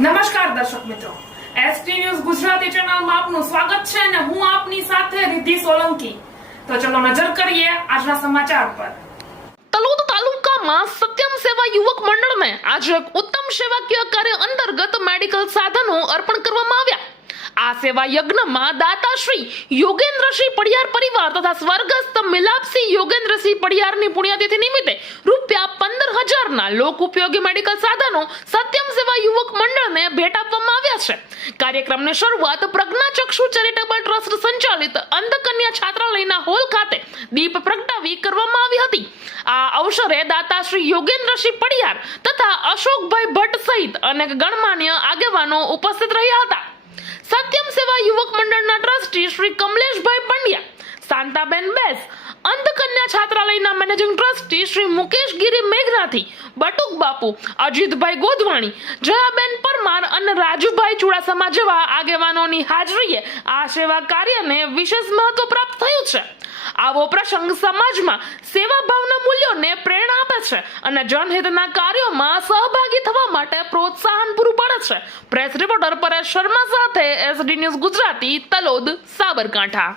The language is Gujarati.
નમસ્કાર દર્શક મિત્રો એસટી ન્યૂઝ ગુજરાતી ચેનલમાં આપનું સ્વાગત છે અને હું આપની સાથે રિદ્ધિ સોલંકી તો ચલો નજર કરીએ આજના સમાચાર પર તલોદ તાલુકામાં સત્યમ સેવા યુવક મંડળને આજે એક ઉત્તમ સેવાકીય કાર્ય અંતર્ગત મેડિકલ સાધનો અર્પણ કરવામાં આવ્યા આ સેવા યજ્ઞમાં દાતાશ્રી યોગેન્દ્રસિંહ પડિયાર પરિવાર તથા સ્વર્ગસ્થ મિલાપસિંહ યોગેન્દ્રસિંહ પડિયારની પુણ્યતિથિ નિમિત્તે રૂપિયા પંદર હજારના લોક ઉપયોગી મેડિકલ સાધનો સત્યમ સેવા યુવક મંડળને ભેટ આપવામાં આવ્યા છે. કાર્યક્રમની શરૂઆત પ્રજ્ઞાચક્ષુ ચેરિટેબલ ટ્રસ્ટ સંચાલિત અંધકન્યા છાત્રાલયના હોલ ખાતે દીપ પ્રગટાવી કરવામાં આવી હતી. આ અવસરે દાતા શ્રી યોગેન્દ્રસિંહ પડિયાર તથા અશોકભાઈ ભટ્ટ સહિત અનેક ગણમાન્ય આગેવાનો ઉપસ્થિત રહ્યા હતા. સત્યમ સેવા યુવક મંડળના ટ્રસ્ટી શ્રી કમલેશભાઈ પંડ્યા, શાંતાબેન બેસ, અંધકન્યા છાત્રાલયના મેનેજિંગ ટ્રસ્ટી શ્રી મુકેશ ગિરી મેઘનાથી, બટુક બાપુ, અજીતભાઈ ગોધવાણી જયાબેન પરમાર અને રાજુભાઈ ચુડાસમા જેવા આગેવાનોની હાજરીએ આ સેવા કાર્યને વિશેષ મહત્વ પ્રાપ્ત થયું છે. આવો પ્રસંગ સમાજમાં સેવા ભાવના મૂલ્યોને પ્રેરણા આપે છે અને જનહિતના કાર્યોમાં સહભાગી થવા માટે પ્રોત્સાહન પૂરું પાડે છે. પ્રેસ રિપોર્ટર પરેશ શર્મા સાથે એસડી ન્યૂઝ ગુજરાતી, તલોદ, સાબરકાંઠા.